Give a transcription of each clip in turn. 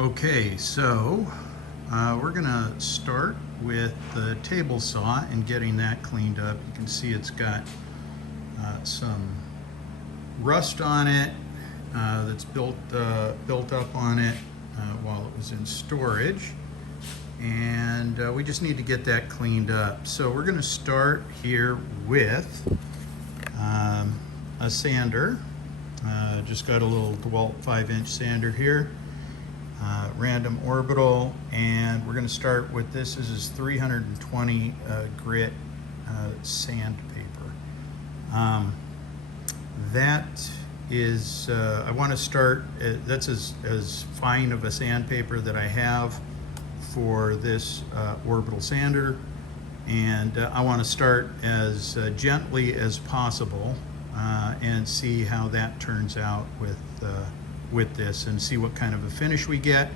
Okay, so we're gonna start with the table saw and getting that cleaned up. You can see it's got some rust on it that's built up on it while it was in storage, and we just need to get that cleaned up. So we're gonna start here with a sander. Just got a little DeWalt 5-inch sander here. Random orbital, and we're going to start with this. This is 320 grit sandpaper. That is, I want to start, that's as fine of a sandpaper that I have for this orbital sander, and I want to start as gently as possible and see how that turns out with this, and see what kind of a finish we get.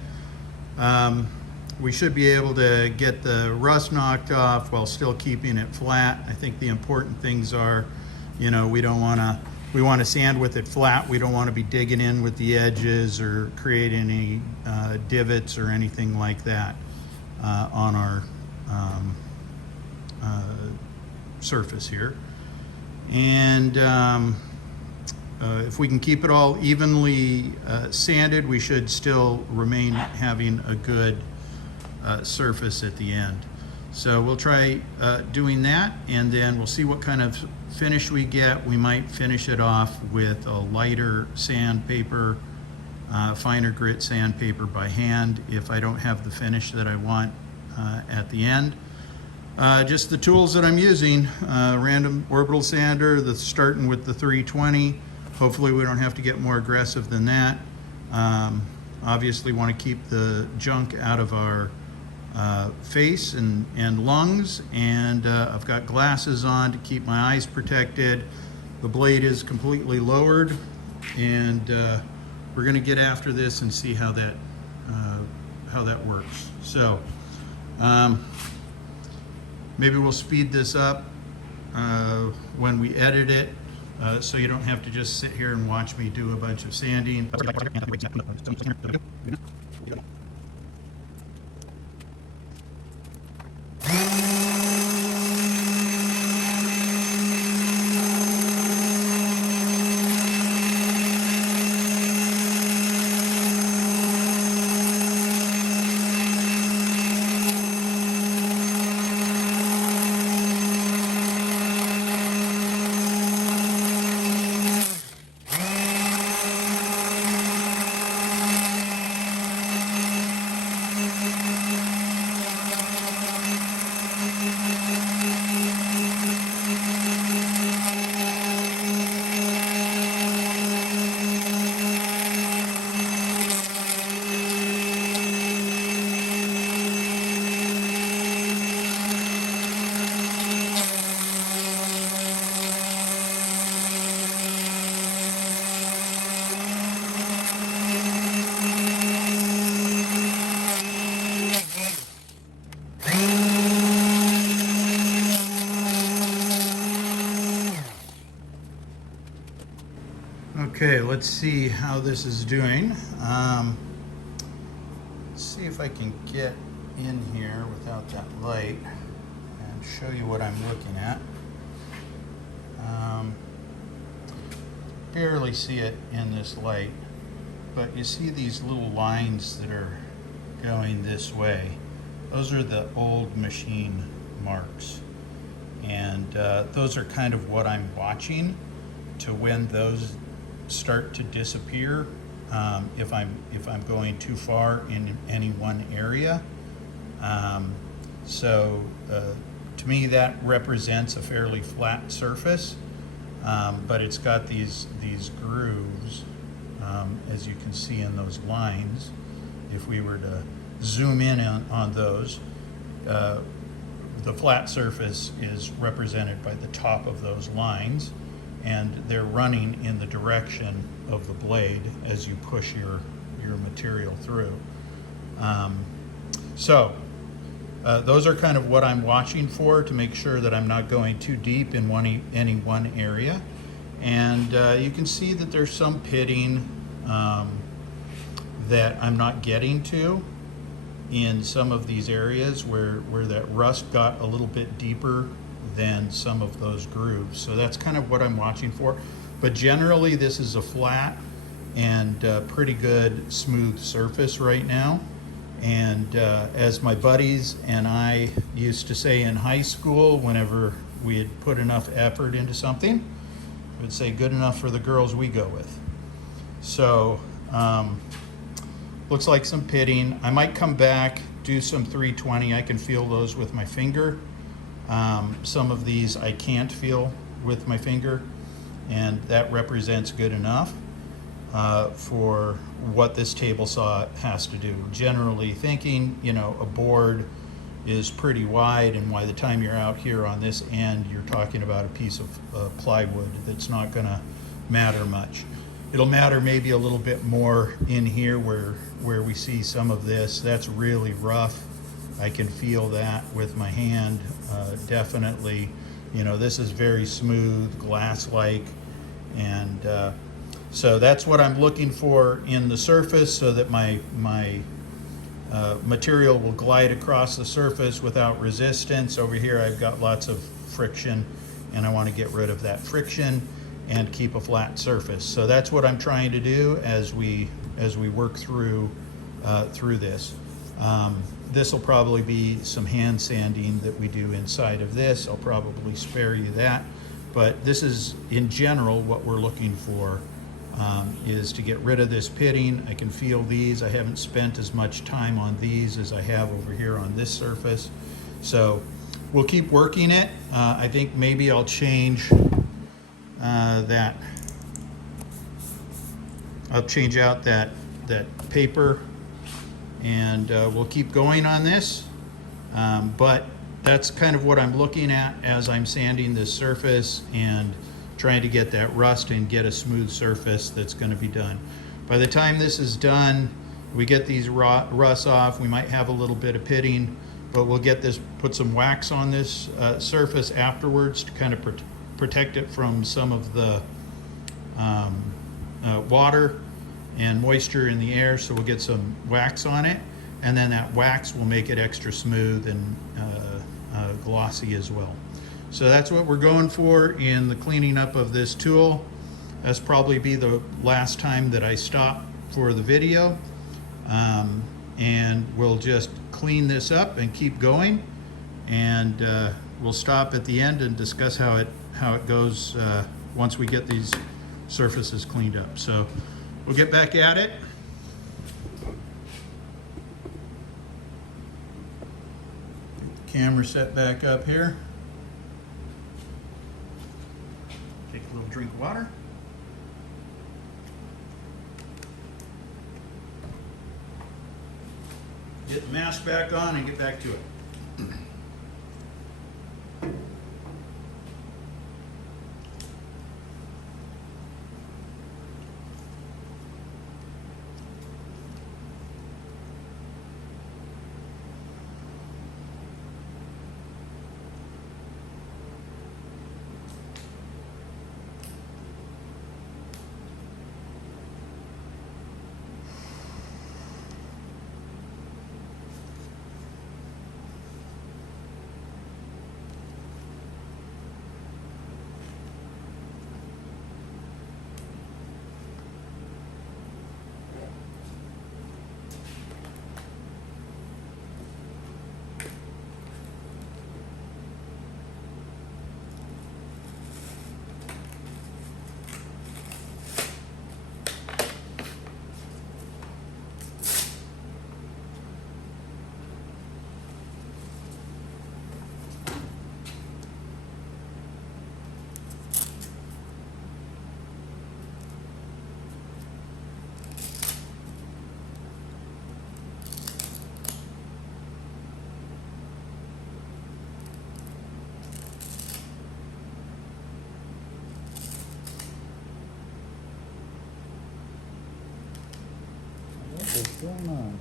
We should be able to get the rust knocked off while still keeping it flat. I think the important things are, you know, we want to sand with it flat. We don't want to be digging in with the edges or create any divots or anything like that on our surface here. And if we can keep it all evenly sanded, we should still remain having a good surface at the end. So we'll try doing that, and then we'll see what kind of finish we get. We might finish it off with a lighter sandpaper, finer grit sandpaper by hand if I don't have the finish that I want at the end. Just the tools that I'm using, random orbital sander, that's starting with the 320. Hopefully we don't have to get more aggressive than that. Obviously want to keep the junk out of our face and lungs, and I've got glasses on to keep my eyes protected. The blade is completely lowered, and we're going to get after this and see how that works. So maybe we'll speed this up when we edit it, so you don't have to just sit here and watch me do a bunch of sanding. Okay, let's see how this is doing. Let's see if I can get in here without that light and show you what I'm looking at. Barely see it in this light, but you see these little lines that are going this way. Those are the old machine marks, and those are kind of what I'm watching to when those start to disappear, if I'm going too far in any one area. So to me that represents a fairly flat surface, but it's got these grooves, as you can see in those lines. If we were to zoom in on those, the flat surface is represented by the top of those lines, and they're running in the direction of the blade as you push your material through. Those are kind of what I'm watching for, to make sure that I'm not going too deep in any one area. And you can see that there's some pitting that I'm not getting to in some of these areas where that rust got a little bit deeper than some of those grooves. So that's kind of what I'm watching for. But generally this is a flat and pretty good smooth surface right now. And as my buddies and I used to say in high school, whenever we had put enough effort into something, I would say good enough for the girls we go with. So looks like some pitting. I might come back, do some 320. I can feel those with my finger. Some of these I can't feel with my finger, and that represents good enough for what this table saw has to do. Generally thinking, you know, a board is pretty wide, and by the time you're out here on this end, you're talking about a piece of plywood that's not going to matter much. It'll matter maybe a little bit more in here where we see some of this. That's really rough. I can feel that with my hand, definitely. You know, this is very smooth, glass-like, and so that's what I'm looking for in the surface, so that my material will glide across the surface without resistance. Over here I've got lots of friction, and I want to get rid of that friction and keep a flat surface. So that's what I'm trying to do as we work through this. This will probably be some hand sanding that we do inside of this. I'll probably spare you that, but this is in general what we're looking for, is to get rid of this pitting. I can feel these. I haven't spent as much time on these as I have over here on this surface. So we'll keep working it. I think maybe I'll change that. I'll change out that paper, and we'll keep going on this. But that's kind of what I'm looking at as I'm sanding this surface and trying to get that rust and get a smooth surface that's going to be done. By the time this is done, we get these rusts off. We might have a little bit of pitting, but we'll get this, put some wax on this surface afterwards to kind of protect it from some of the water and moisture in the air. So we'll get some wax on it, and then that wax will make it extra smooth and glossy as well. So that's what we're going for in the cleaning up of this tool. That's probably be the last time that I stop for the video, and we'll just clean this up and keep going, and we'll stop at the end and discuss how it goes once we get these surfaces cleaned up. So we'll get back at it. Camera set back up here. Take a little drink of water. Get the mask back on and get back to it. What is going on?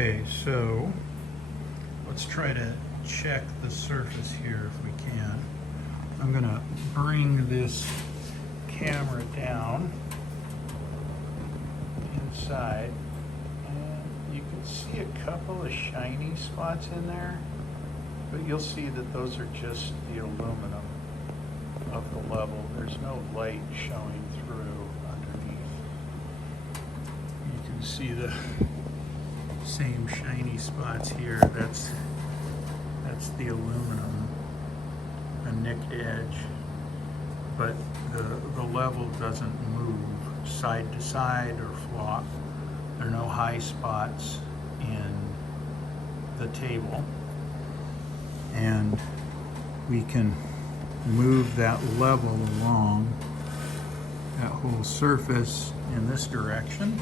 Okay, so let's try to check the surface here if we can. I'm gonna bring this camera down inside, and you can see a couple of shiny spots in there, but you'll see that those are just the aluminum of the level. There's no light showing through underneath. You can see the same shiny spots here. That's the aluminum, a nicked edge, but the level doesn't move side to side or flop. There are no high spots in the table, and we can move that level along that whole surface in this direction.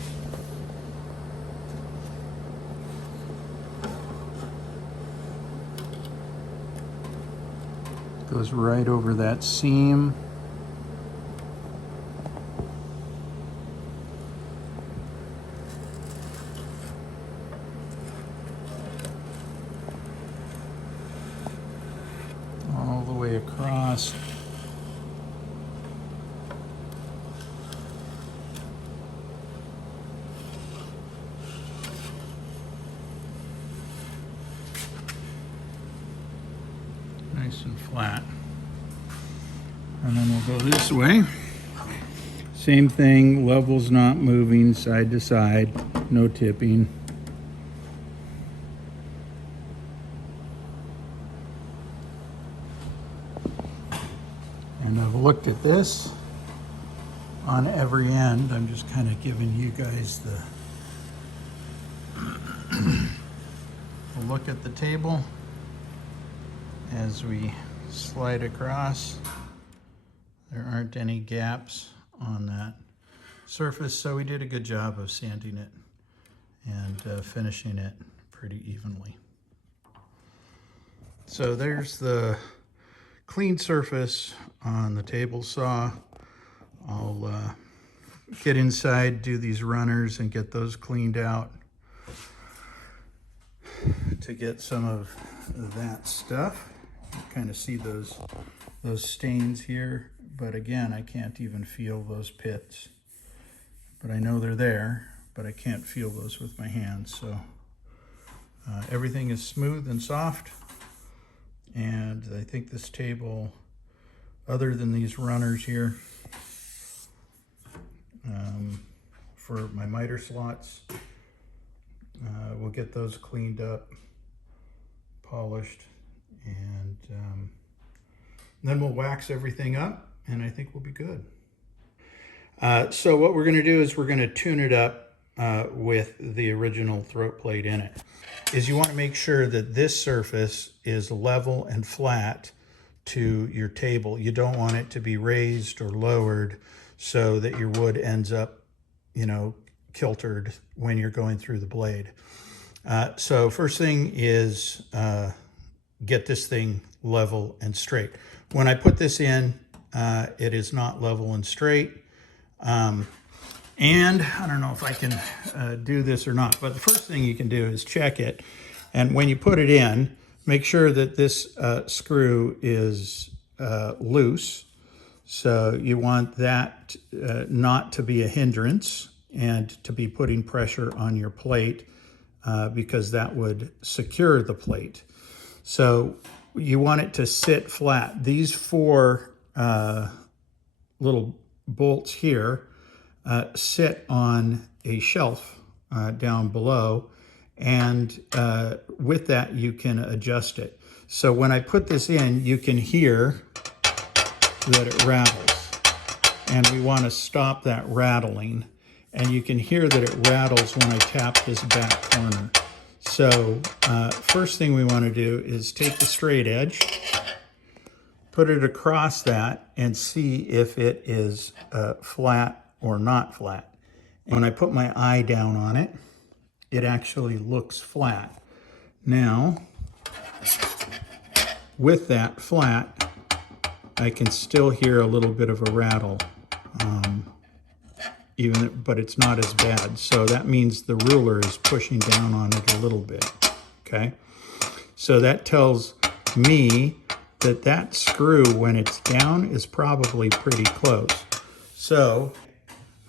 Goes right over that seam. All the way across. Nice and flat. And then we'll go this way. Same thing, levels not moving side to side, no tipping. And I've looked at this on every end. I'm just kind of giving you guys a look at the table as we slide across. There aren't any gaps on that surface, so we did a good job of sanding it and finishing it pretty evenly. So there's the clean surface on the table saw. I'll get inside, do these runners, and get those cleaned out to get some of that stuff. You kind of see those stains here, but again, I can't even feel those pits. But I know they're there, but I can't feel those with my hands. So everything is smooth and soft, and I think this table, other than these runners here, for my miter slots, we'll get those cleaned up, polished, and then we'll wax everything up, and I think we'll be good. So what we're going to do is we're going to tune it up with the original throat plate in it. Is you want to make sure that this surface is level and flat to your table. You don't want it to be raised or lowered so that your wood ends up, you know, kiltered when you're going through the blade. So first thing is get this thing level and straight. When I put this in, it is not level and straight. And I don't know if I can do this or not, but the first thing you can do is check it. And when you put it in, make sure that this screw is loose. So you want that not to be a hindrance and to be putting pressure on your plate because that would secure the plate. So you want it to sit flat. These four little bolts here sit on a shelf down below, and with that you can adjust it. So when I put this in, you can hear that it rattles, and we want to stop that rattling, and you can hear that it rattles when I tap this back corner. So first thing we want to do is take the straight edge, put it across that, and see if it is flat or not flat. And when I put my eye down on it, it actually looks flat. Now, with that flat, I can still hear a little bit of a rattle. but it's not as bad. So that means the ruler is pushing down on it a little bit, okay? So that tells me that that screw, when it's down, is probably pretty close. So,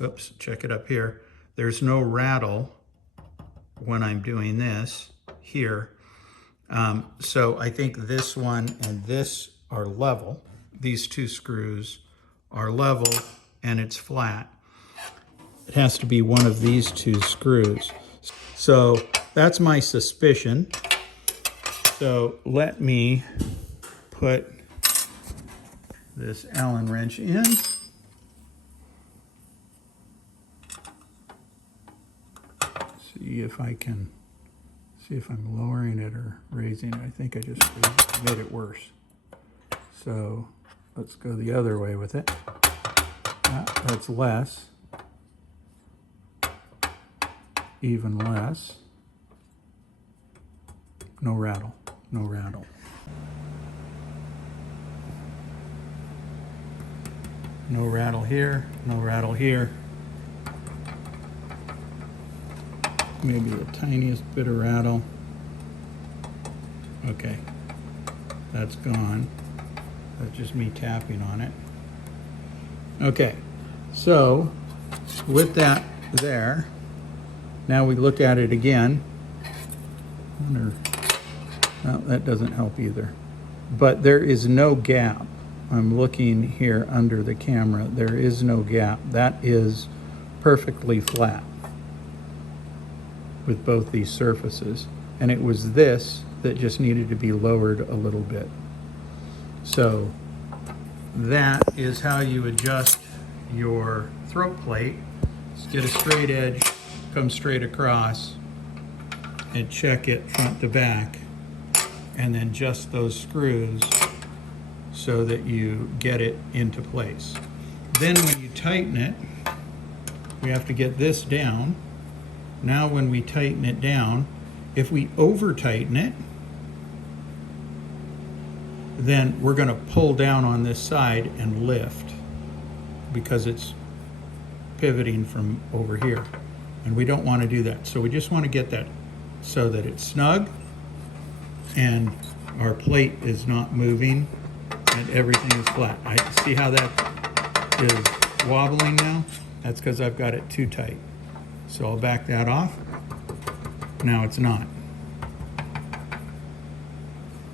oops, check it up here. There's no rattle when I'm doing this here. So I think this one and this are level. These two screws are level and it's flat. It has to be one of these two screws. So that's my suspicion. So let me put this Allen wrench in. See if I can, see if I'm lowering it or raising it. I think I just made it worse. So let's go the other way with it. That's less. Even less. No rattle, no rattle. No rattle here, no rattle here. Maybe the tiniest bit of rattle. Okay, that's gone. That's just me tapping on it. Okay, so with that there, now we look at it again. Well, that doesn't help either. But there is no gap. I'm looking here under the camera. There is no gap. That is perfectly flat with both these surfaces. And it was this that just needed to be lowered a little bit. So that is how you adjust your throat plate. Just get a straight edge, come straight across, and check it front to back, and then just those screws so that you get it into place. Then when you tighten it, we have to get this down. Now when we tighten it down, if we over tighten it, then we're going to pull down on this side and lift because it's pivoting from over here. And we don't want to do that. So we just want to get that so that it's snug and our plate is not moving and everything is flat. I see how that is wobbling now? That's because I've got it too tight. So I'll back that off. Now it's not.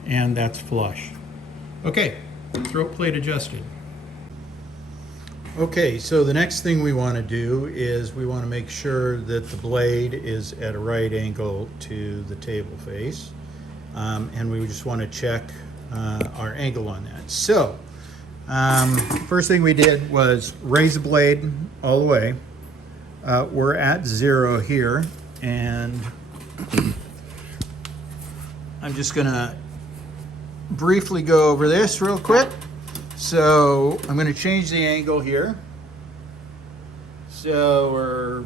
And that's flush. Okay, throat plate adjusted. Okay, so the next thing we want to do is we want to make sure that the blade is at a right angle to the table face. And we just want to check our angle on that. So, first thing we did was raise the blade all the way. We're at 0 here, and I'm just going to briefly go over this real quick. So I'm going to change the angle here. So we're,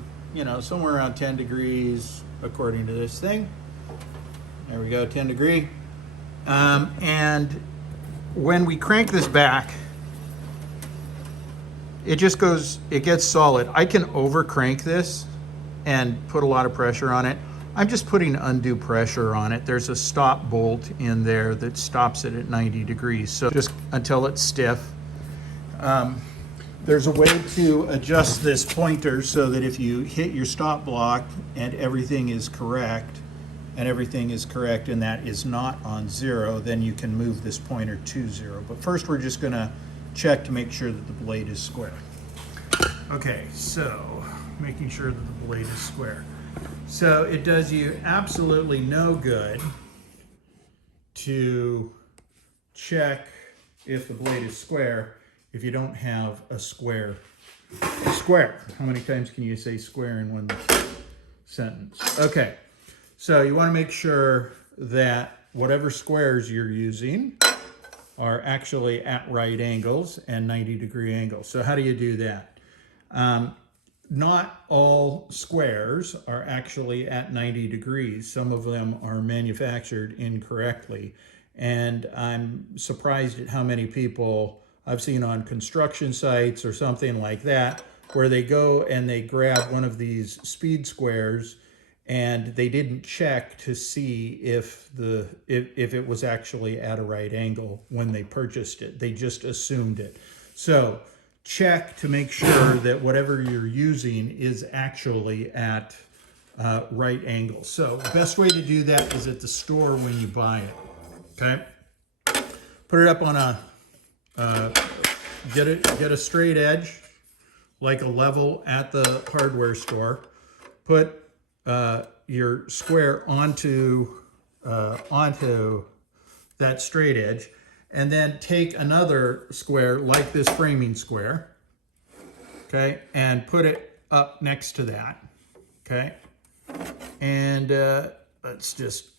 somewhere around 10 degrees according to this thing. There we go, 10 degree. And when we crank this back, it just goes, it gets solid. I can over crank this and put a lot of pressure on it. I'm just putting undue pressure on it. There's a stop bolt in there that stops it at 90 degrees. So just until it's stiff. There's a way to adjust this pointer so that if you hit your stop block and everything is correct, and that is not on 0, then you can move this pointer to 0. But first we're just gonna check to make sure that the blade is square. Okay, so making sure that the blade is square. So it does you absolutely no good to check if the blade is square if you don't have a square. Square. How many times can you say square in one sentence? Okay, so you want to make sure that whatever squares you're using are actually at right angles and 90-degree angles. So how do you do that? Not all squares are actually at 90 degrees. Some of them are manufactured incorrectly. And I'm surprised at how many people I've seen on construction sites or something like that where they go and they grab one of these speed squares and they didn't check to see if it was actually at a right angle when they purchased it. They just assumed it. So check to make sure that whatever you're using is actually at right angle. So the best way to do that is at the store when you buy it. Okay, put it up on a get a straight edge, like a level at the hardware store. Put your square onto that straight edge, and then take another square like this framing square, okay, and put it up next to that, okay. And let's just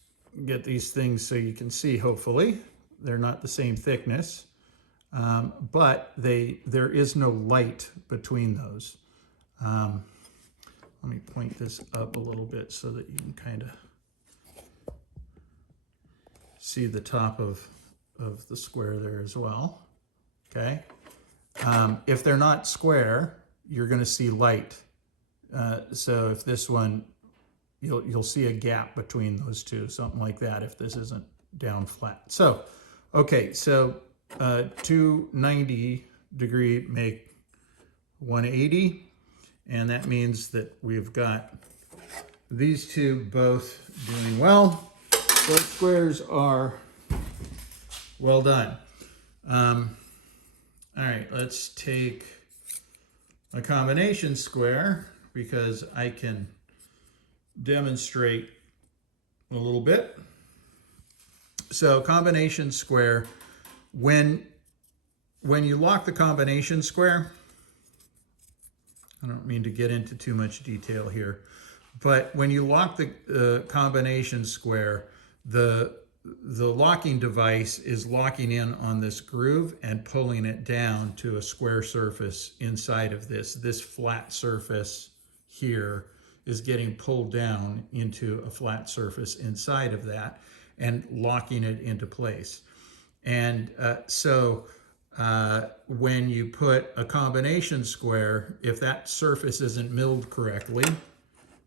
get these things so you can see. Hopefully they're not the same thickness, but there is no light between those. Let me point this up a little bit so that you can kind of see the top of the square there as well. Okay. If they're not square, you're going to see light. So if this one, you'll see a gap between those two, something like that, if this isn't down flat. So, okay, so 290 degree make 180. And that means that we've got these two both doing well. Both squares are well done. All right, let's take a combination square because I can demonstrate a little bit. So combination square, when you lock the combination square, I don't mean to get into too much detail here, but when you lock the combination square, the locking device is locking in on this groove and pulling it down to a square surface inside of this. This flat surface here is getting pulled down into a flat surface inside of that and locking it into place. And when you put a combination square, if that surface isn't milled correctly,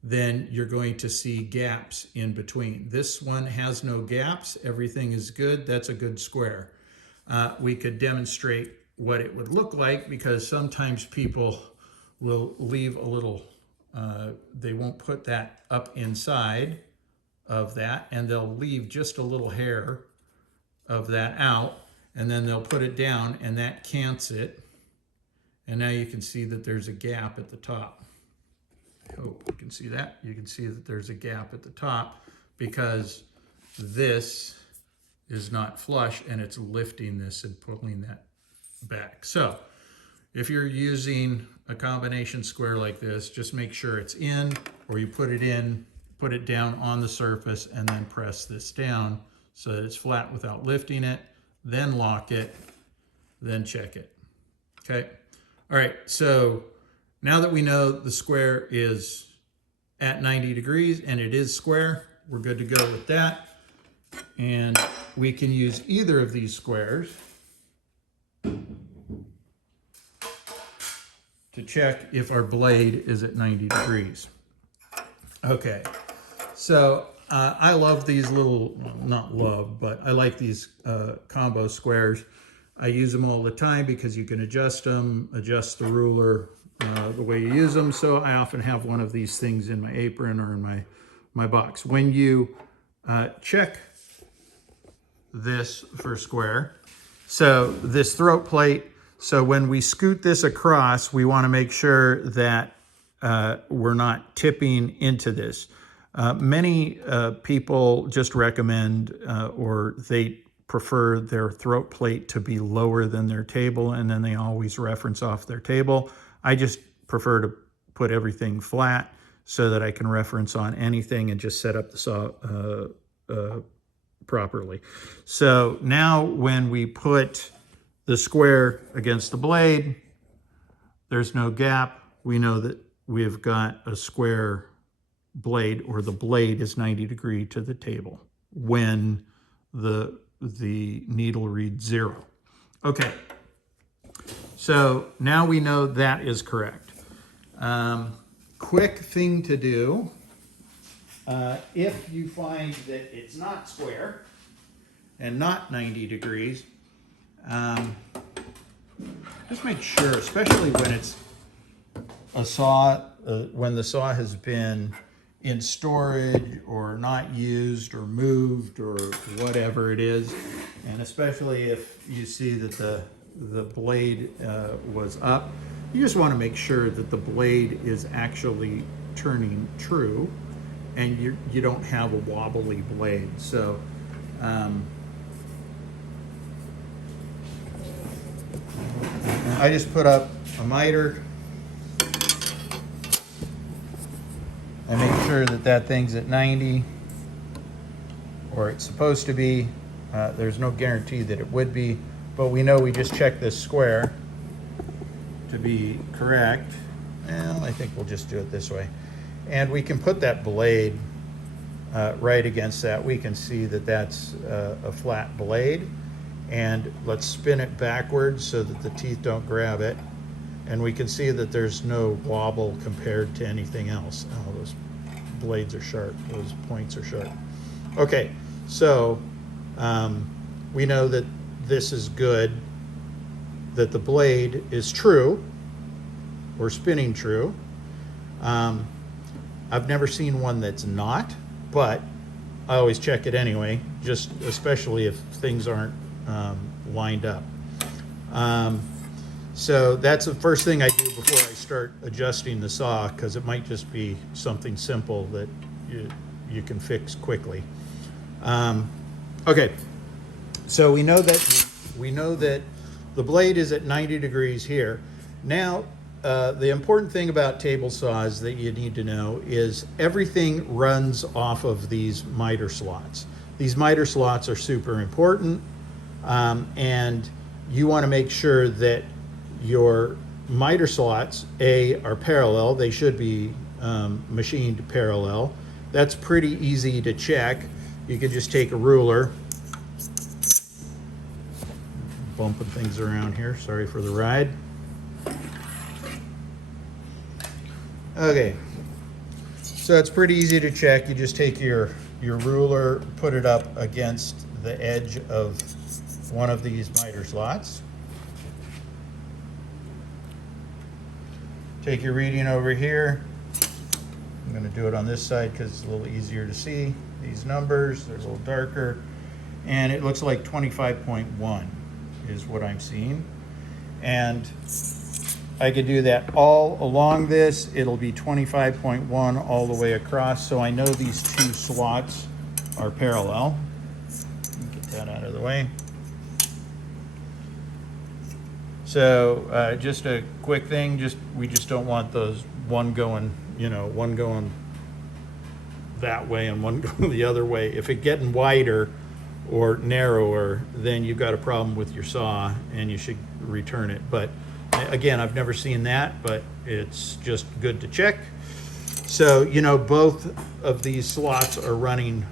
then you're going to see gaps in between. This one has no gaps. Everything is good. That's a good square. We could demonstrate what it would look like, because sometimes people will leave a little, they won't put that up inside of that, and they'll leave just a little hair of that out, and then they'll put it down and that cants it. And now you can see that there's a gap at the top. I hope you can see that. You can see that there's a gap at the top because this is not flush and it's lifting this and pulling that back. So if you're using a combination square like this, just make sure it's in, or you put it in, put it down on the surface, and then press this down so that it's flat without lifting it, then lock it, then check it. Okay. All right. So now that we know the square is at 90 degrees and it is square, we're good to go with that. And we can use either of these squares to check if our blade is at 90 degrees. Okay, so I love these little, well, not love, but I like these combo squares. I use them all the time because you can adjust them, adjust the ruler the way you use them. So I often have one of these things in my apron or in my box. When you check this for square, so this throat plate, so when we scoot this across, we want to make sure that we're not tipping into this. Many people just recommend or they prefer their throat plate to be lower than their table, and then they always reference off their table. I just prefer to put everything flat so that I can reference on anything and just set up the saw properly. So now when we put the square against the blade, there's no gap. We know that we've got a square blade, or the blade is 90 degrees to the table when the needle reads 0. Okay, so now we know that is correct. Quick thing to do, if you find that it's not square and not 90 degrees, just make sure, especially when it's a saw, when the saw has been in storage or not used or moved or whatever it is, and especially if you see that the blade was up, you just want to make sure that the blade is actually turning true and you don't have a wobbly blade. So I just put up a miter and make sure that that thing's at 90, or it's supposed to be. There's no guarantee that it would be, but we know we just checked this square to be correct. Well, I think we'll just do it this way. And we can put that blade right against that. We can see that that's a flat blade. And let's spin it backwards so that the teeth don't grab it. And we can see that there's no wobble compared to anything else. Oh, those blades are sharp. Those points are sharp. Okay, so we know that this is good, that the blade is true, or spinning true. I've never seen one that's not, but I always check it anyway, just especially if things aren't lined up. So that's the first thing I do before I start adjusting the saw, because it might just be something simple that you can fix quickly. Okay, so we know that the blade is at 90 degrees here. Now, the important thing about table saws that you need to know is everything runs off of these miter slots. These miter slots are super important, and you want to make sure that your miter slots, are parallel. They should be machined parallel. That's pretty easy to check. You can just take a ruler, bumping things around here, sorry for the ride. Okay, so it's pretty easy to check. You just take your ruler, put it up against the edge of one of these miter slots. Take your reading over here. I'm going to do it on this side because it's a little easier to see. These numbers, they're a little darker. And it looks like 25.1 is what I'm seeing. And I could do that all along this. It'll be 25.1 all the way across. So I know these two slots are parallel. Get that out of the way. So just a quick thing, we just don't want those one going that way and one going the other way. If it's getting wider or narrower, then you've got a problem with your saw and you should return it. But again, I've never seen that, but it's just good to check. So, both of these slots are running,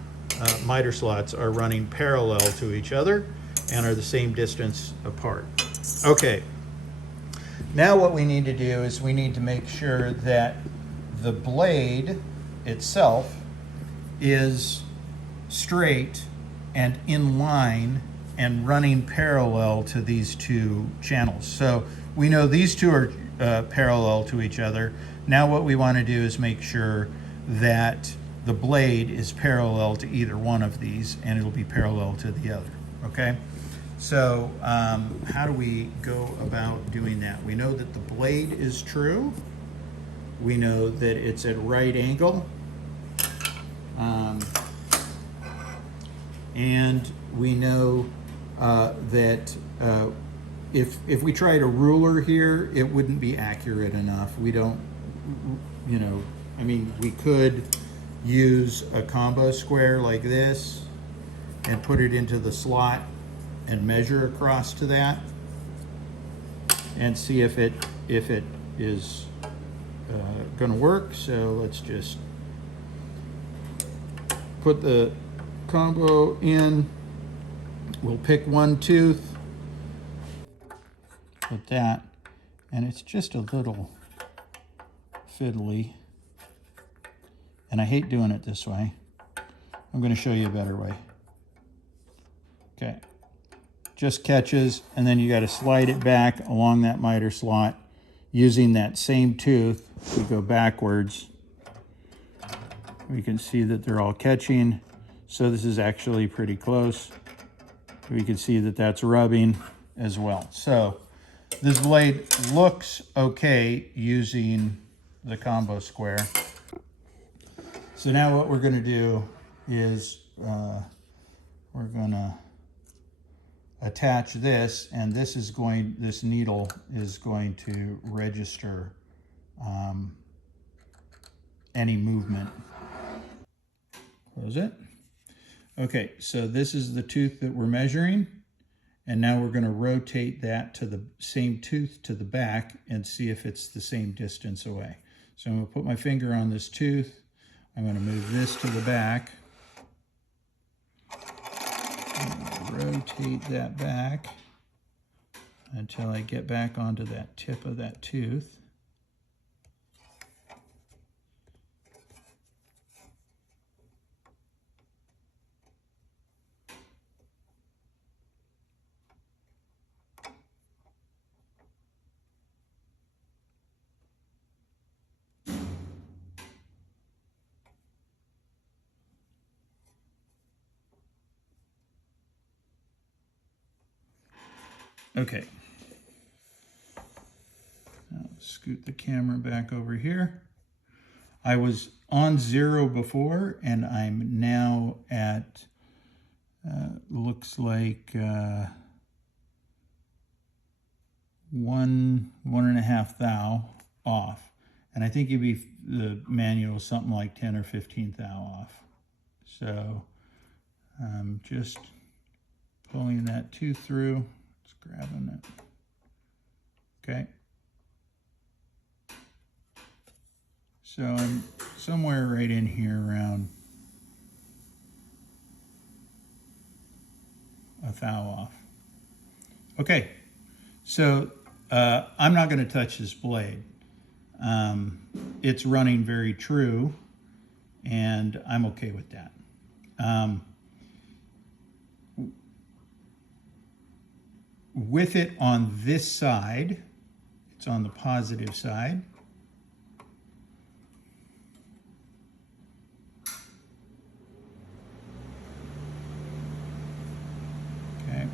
miter slots are running parallel to each other and are the same distance apart. Okay, now what we need to do is we need to make sure that the blade itself is straight and in line and running parallel to these two channels. So we know these two are parallel to each other. Now what we want to do is make sure that the blade is parallel to either one of these, and it'll be parallel to the other, okay? So how do we go about doing that? We know that the blade is true. We know that it's at right angle. And we know that if we tried a ruler here, it wouldn't be accurate enough. We don't, we could use a combo square like this and put it into the slot and measure across to that and see if it is going to work. So let's just put the combo in. We'll pick one tooth, put that, and it's just a little fiddly. And I hate doing it this way. I'm going to show you a better way. Okay. Just catches, and then you got to slide it back along that miter slot using that same tooth. We go backwards. We can see that they're all catching. So this is actually pretty close. We can see that that's rubbing as well. So this blade looks okay using the combo square. So now what we're going to do is we're going to attach this, and this needle is going to register any movement. Close it. Okay, so this is the tooth that we're measuring, and now we're going to rotate that to the same tooth to the back and see if it's the same distance away. So I'm going to put my finger on this tooth. I'm going to move this to the back. Rotate that back until I get back onto that tip of that tooth. Okay, now scoot the camera back over here. I was on 0 before, and I'm now at, looks like 1.5 thou off. And I think the manual is something like 10 or 15 thou off. So I'm just pulling that tooth through. Grabbing it. Okay. So I'm somewhere right in here around a thou off. Okay. So I'm not going to touch this blade. It's running very true, and I'm okay with that. With it on this side, it's on the positive side. Okay.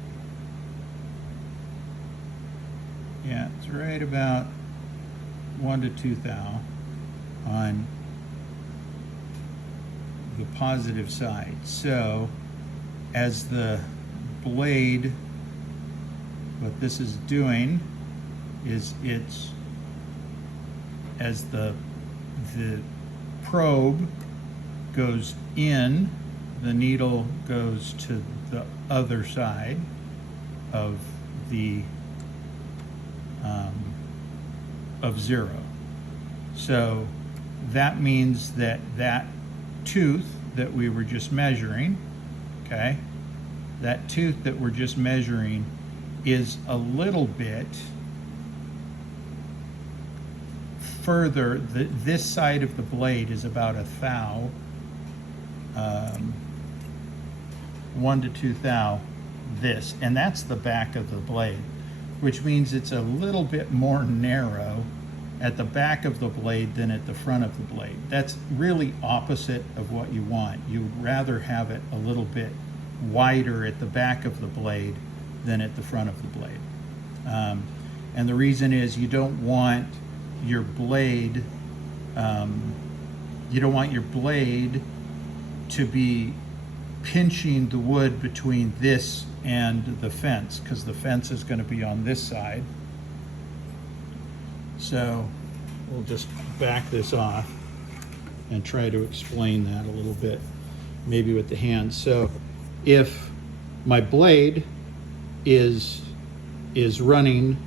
Yeah, it's right about 1 to 2 thou on the positive side. So as the blade, what this is doing is it's, as the probe goes in, the needle goes to the other side of the of 0. So that means that that tooth that we were just measuring, okay, that tooth that we're just measuring is a little bit further. This side of the blade is about a thou, 1 to 2 thou this, and that's the back of the blade, which means it's a little bit more narrow at the back of the blade than at the front of the blade. That's really opposite of what you want. You'd rather have it a little bit wider at the back of the blade than at the front of the blade. And the reason is you don't want your blade, to be pinching the wood between this and the fence, because the fence is going to be on this side. So we'll just back this off and try to explain that a little bit, maybe with the hands. So if my blade is running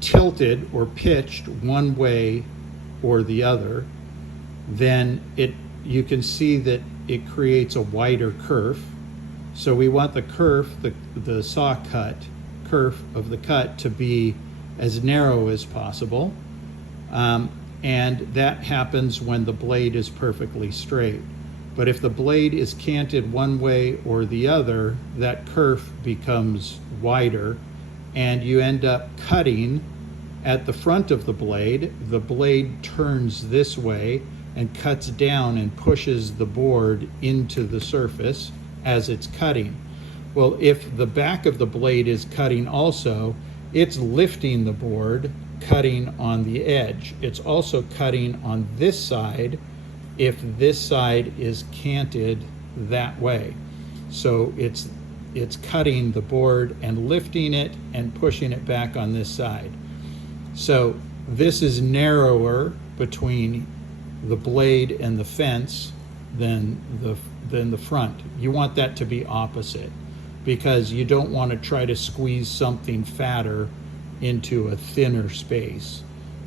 tilted or pitched one way or the other, then you can see that it creates a wider kerf. So we want the kerf, the saw cut kerf of the cut, to be as narrow as possible. And that happens when the blade is perfectly straight. But if the blade is canted one way or the other, that kerf becomes wider, and you end up cutting at the front of the blade. The blade turns this way and cuts down and pushes the board into the surface as it's cutting. Well, if the back of the blade is cutting also, it's lifting the board, cutting on the edge. It's also cutting on this side if this side is canted that way. So it's cutting the board and lifting it and pushing it back on this side. So this is narrower between the blade and the fence than the front. You want that to be opposite, because you don't want to try to squeeze something fatter into a thinner space,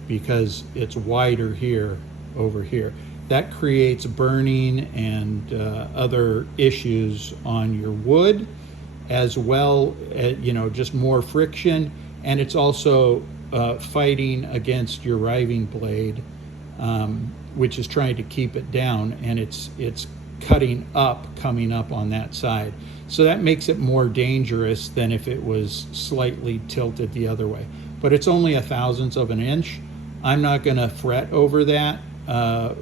because it's wider here over here. That creates burning and other issues on your wood, as well as, just more friction. And it's also fighting against your riving blade, which is trying to keep it down, and it's cutting up, coming up on that side. So that makes it more dangerous than if it was slightly tilted the other way. But it's only a thousandth of an inch. I'm not gonna fret over that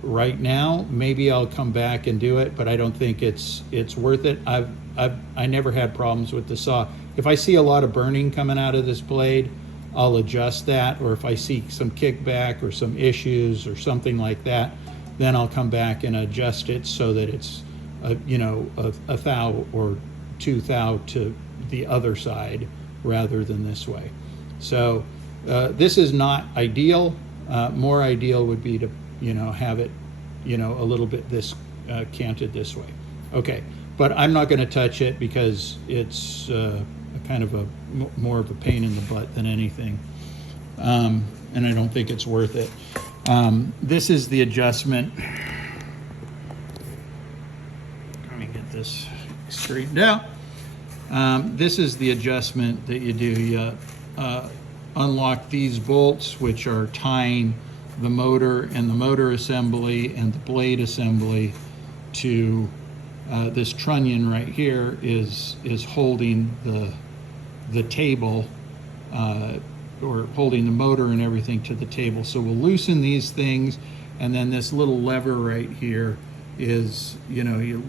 right now. Maybe I'll come back and do it, but I don't think it's worth it. I never had problems with the saw. If I see a lot of burning coming out of this blade, I'll adjust that, or if I see some kickback or some issues or something like that, then I'll come back and adjust it so that it's a thou or 2 thou to the other side rather than this way. So this is not ideal. More ideal would be to have it a little bit this canted this way. Okay, but I'm not going to touch it because it's kind of more of a pain in the butt than anything, and I don't think it's worth it. This is the adjustment. Let me get this straightened out. This is the adjustment that you do. You unlock these bolts, which are tying the motor and the motor assembly and the blade assembly to this trunnion right here is holding the table, or holding the motor and everything to the table. So we'll loosen these things, and then this little lever right here is, you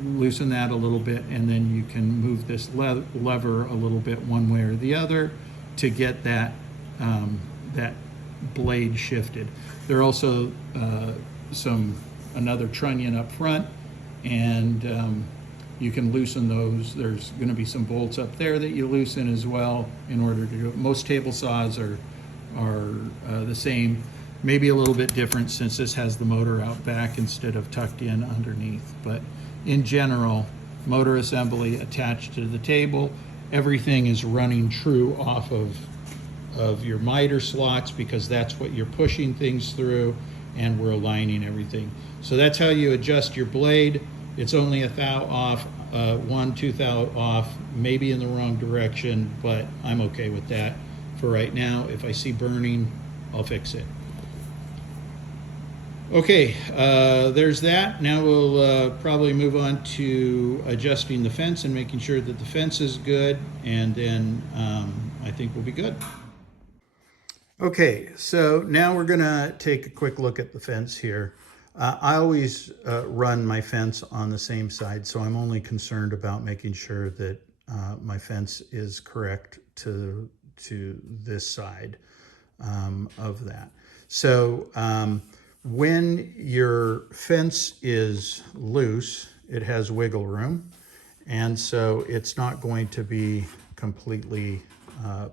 loosen that a little bit, and then you can move this lever a little bit one way or the other to get that that blade shifted. There are also another trunnion up front, and you can loosen those. There's going to be some bolts up there that you loosen as well in order to do it. Most table saws are the same, maybe a little bit different since this has the motor out back instead of tucked in underneath. But in general, motor assembly attached to the table. Everything is running true off of your miter slots, because that's what you're pushing things through, and we're aligning everything. So that's how you adjust your blade. It's only a thou off, 1-2 thou off, maybe in the wrong direction, but I'm okay with that for right now. If I see burning, I'll fix it. Okay, there's that. Now we'll probably move on to adjusting the fence and making sure that the fence is good, and then I think we'll be good. Okay, so now we're gonna take a quick look at the fence here. I always run my fence on the same side, so I'm only concerned about making sure that my fence is correct to this side of that. So when your fence is loose, it has wiggle room, and so it's not going to be completely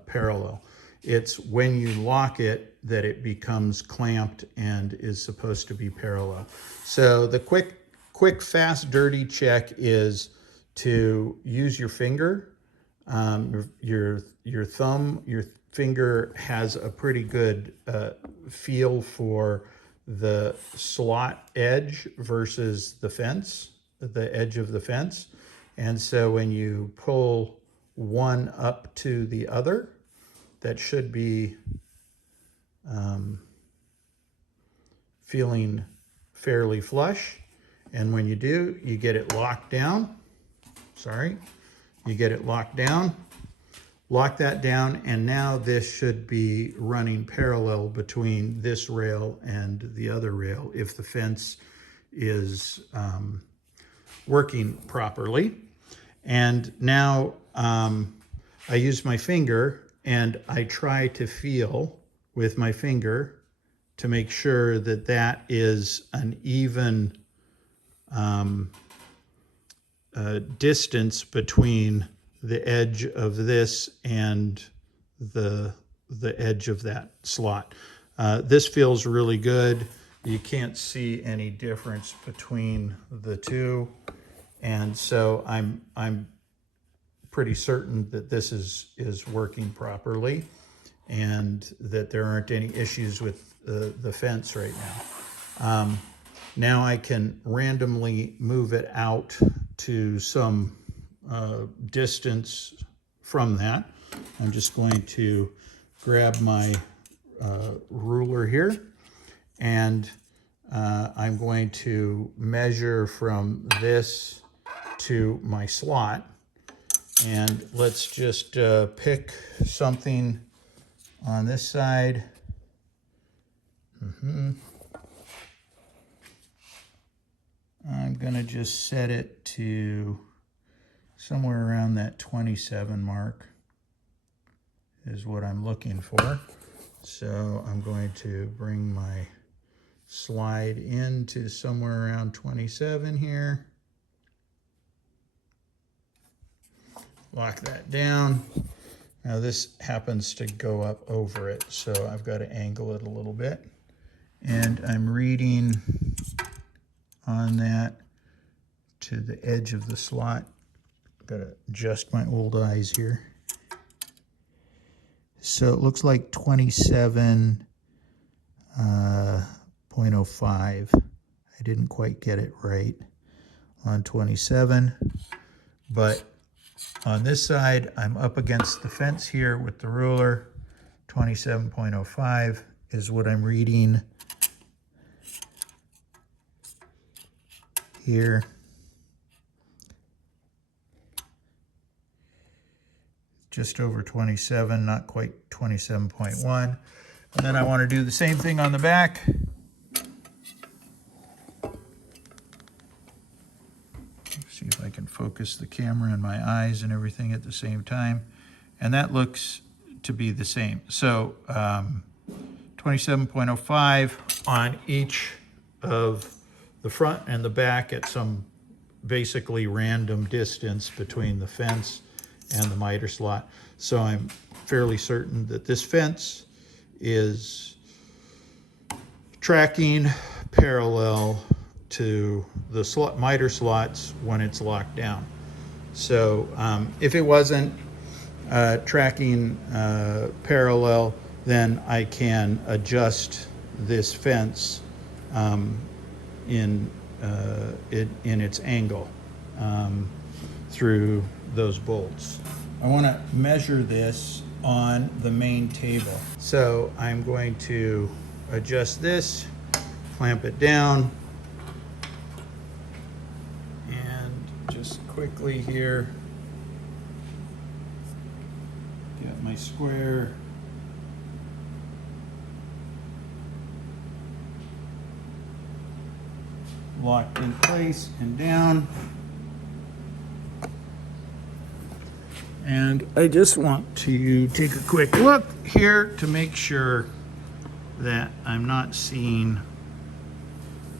parallel. It's when you lock it that it becomes clamped and is supposed to be parallel. So the quick, fast, dirty check is to use your finger. Your thumb, your finger has a pretty good feel for the slot edge versus the fence, the edge of the fence. And so when you pull one up to the other, that should be feeling fairly flush. And when you do, you get it locked down. Sorry, you get it locked down. Lock that down, and now this should be running parallel between this rail and the other rail if the fence is working properly. And now I use my finger and I try to feel with my finger to make sure that that is an even distance between the edge of this and the edge of that slot. This feels really good. You can't see any difference between the two, and so I'm pretty certain that this is working properly and that there aren't any issues with the fence right now. Now I can randomly move it out to some distance from that. I'm just going to grab my ruler here, and I'm going to measure from this to my slot. And let's just pick something on this side. I'm gonna just set it to somewhere around that 27 mark is what I'm looking for. So I'm going to bring my slide into somewhere around 27 here. Lock that down. Now this happens to go up over it, so I've got to angle it a little bit. And I'm reading on that to the edge of the slot. Got to adjust my old eyes here. So it looks like 27.05. I didn't quite get it right on 27, but on this side, I'm up against the fence here with the ruler. 27.05 is what I'm reading here. Just over 27, not quite 27.1. And then I want to do the same thing on the back. See if I can focus the camera and my eyes and everything at the same time. And that looks to be the same. So 27.05 on each of the front and the back at some basically random distance between the fence and the miter slot. So I'm fairly certain that this fence is tracking parallel to the miter slots when it's locked down. So if it wasn't tracking parallel, then I can adjust this fence in its angle through those bolts. I want to measure this on the main table. So I'm going to adjust this, clamp it down, and just quickly here get my square. Locked in place and down. And I just want to take a quick look here to make sure that I'm not seeing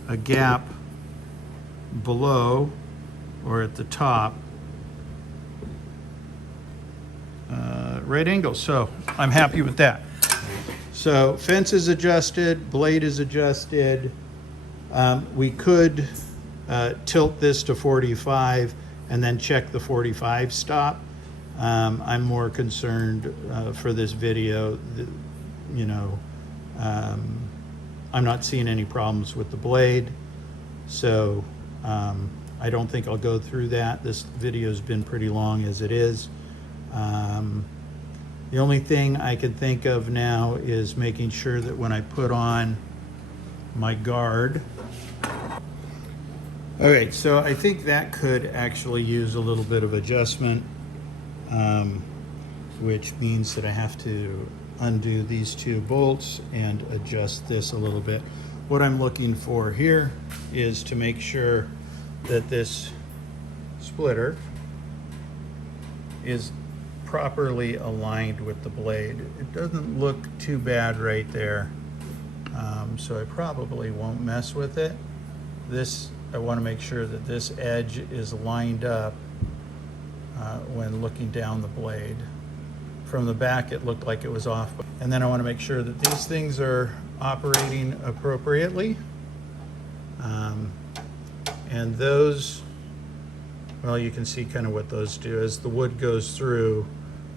a gap below or at the top. Right angle, so I'm happy with that. So fence is adjusted, blade is adjusted. We could tilt this to 45 and then check the 45 stop. I'm more concerned for this video, I'm not seeing any problems with the blade, so I don't think I'll go through that. This video's been pretty long as it is. The only thing I can think of now is making sure that when I put on my guard. Okay, so I think that could actually use a little bit of adjustment, which means that I have to undo these two bolts and adjust this a little bit. What I'm looking for here is to make sure that this splitter is properly aligned with the blade. It doesn't look too bad right there, so I probably won't mess with it. This, I want to make sure that this edge is lined up when looking down the blade. From the back it looked like it was off, and then I want to make sure that these things are operating appropriately, and those, well, you can see kind of what those do. As the wood goes through,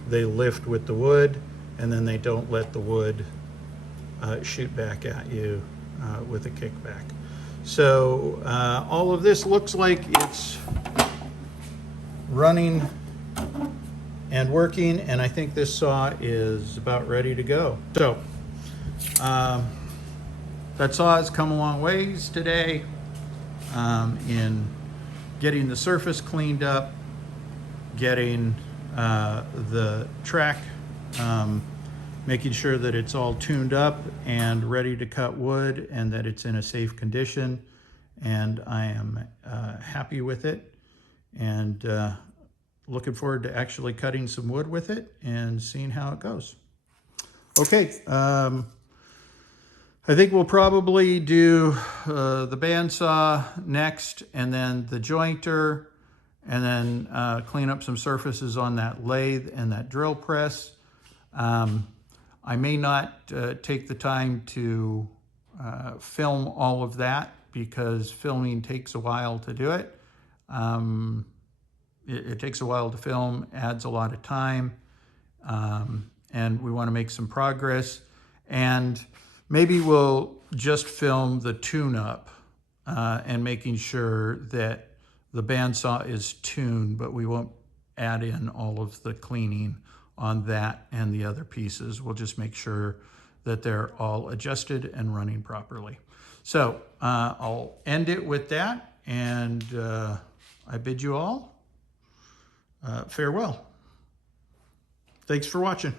they lift with the wood, and then they don't let the wood shoot back at you with a kickback. So all of this looks like it's running and working, and I think this saw is about ready to go. So that saw has come a long ways today in getting the surface cleaned up, getting the track, making sure that it's all tuned up and ready to cut wood and that it's in a safe condition. And I am happy with it, and looking forward to actually cutting some wood with it and seeing how it goes. Okay, I think we'll probably do the bandsaw next, and then the jointer, and then clean up some surfaces on that lathe and that drill press. I may not take the time to film all of that because filming takes a while to do it. It takes a while to film, adds a lot of time, and we want to make some progress. And maybe we'll just film the tune-up and making sure that the bandsaw is tuned, but we won't add in all of the cleaning on that and the other pieces. We'll just make sure that they're all adjusted and running properly. So I'll end it with that, and I bid you all farewell. Thanks for watching.